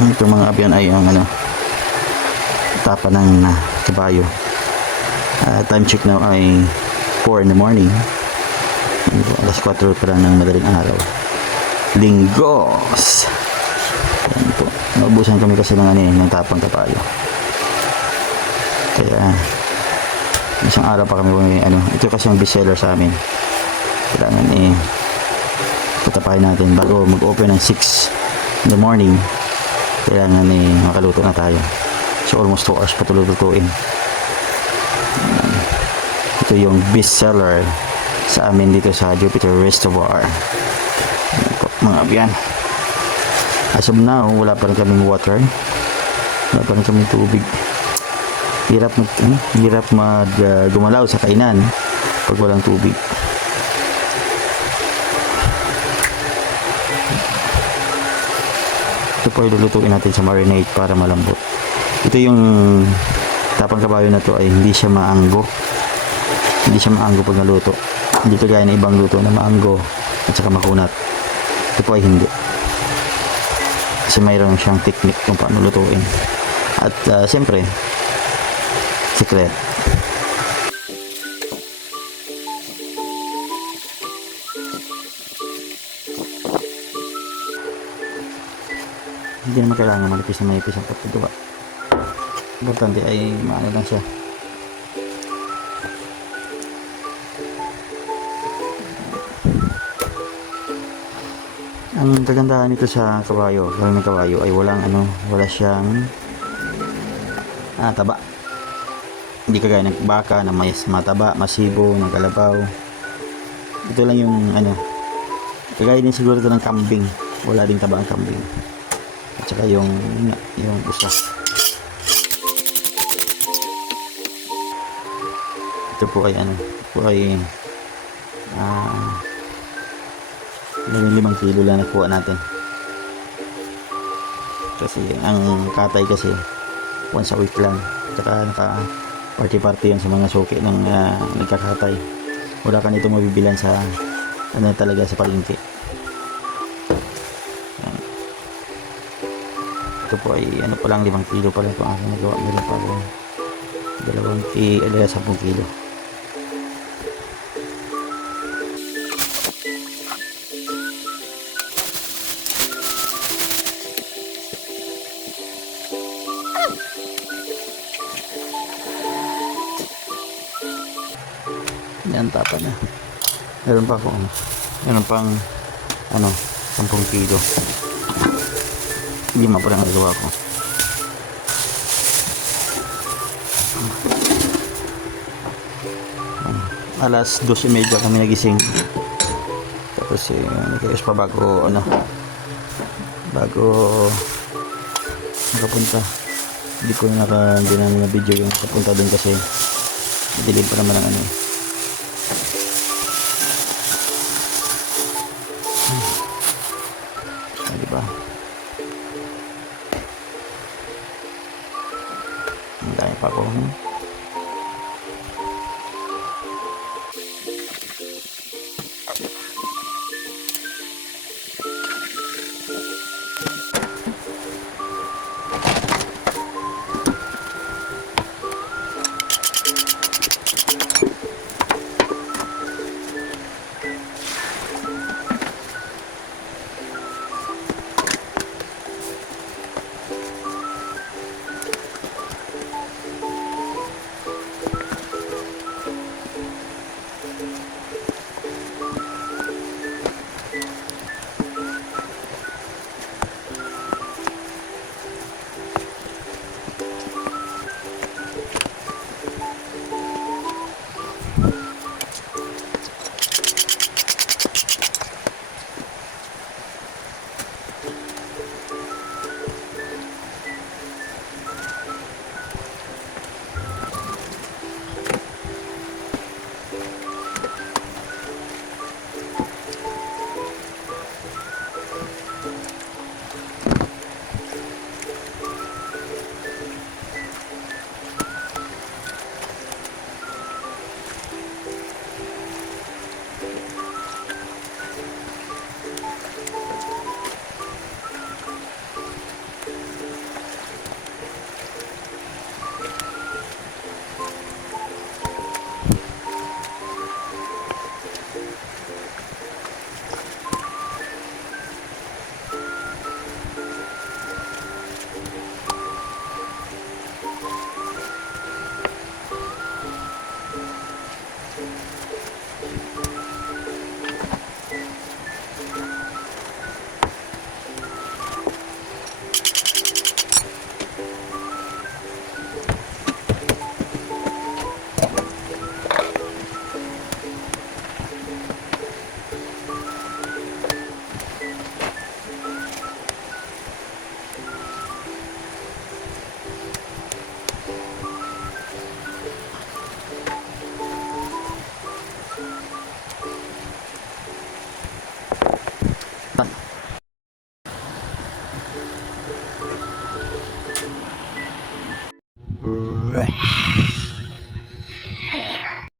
Itong mga abyan ay ang tapa ng kabayo. Time check now ay 4 in the morning. Alas 4 pa lang ng madaling araw. Linggos! Ayan po. Naubusan kami kasi ng tapang kabayo. Kaya isang araw pa kami ito kasi ang bestseller sa amin. Kailangan patapahin natin bago mag-open ng 6 in the morning. Kailangan makaluto na tayo. So almost 2 hours pa lutuin. Ito yung bestseller sa amin dito sa Jupiter Reservoir. Mga abyan. As of now, wala pa rin kaming water. Wala pa rin kaming tubig. Hirap gumalaw sa kainan pag walang tubig. Ito po ay lulutuin natin sa marinade para malambot. Ito yung tapang kabayo na to ay hindi siya maanggo. Hindi siya maanggo pag naluto. Hindi kagaya ng ibang luto na maanggo at saka makunat. Ito po ay hindi. Kasi mayroon siyang technique kung paano lutuin. At siyempre, secret. Hindi naman kailangan manipis ang pagkagawa. Importante ay maano lang siya. Ang kagandahan nito sa kabayo, ng kabayo ay wala siyang taba. Hindi kagaya ng baka na may mataba, masibo, ng kalabaw. Ito lang yung kagaya din siguro ito ng kambing. Wala ding taba ang kambing. At saka yung usa. Ito po ay 5 kilo lang nakuha natin. Kasi ang katay kasi once a week lang. Tsaka party-party yan sa mga suki ng nagkakatay. Wala ka nito mabibilan sa talaga sa palengke. Ito po ay pa lang 5 kilo pa lang ito ang aking nagawa nila pa rin 10 kilo. Yan, tapa na. Meron pa ako meron pang 10 kilo. 5 pa lang nagawa ko. Alas 2:30 kami nagising. Tapos nag-ayos pa bago nakapunta. Hindi ko na video yung kapunta doon kasi dilim pa naman ang diba? Ang dami pa ako.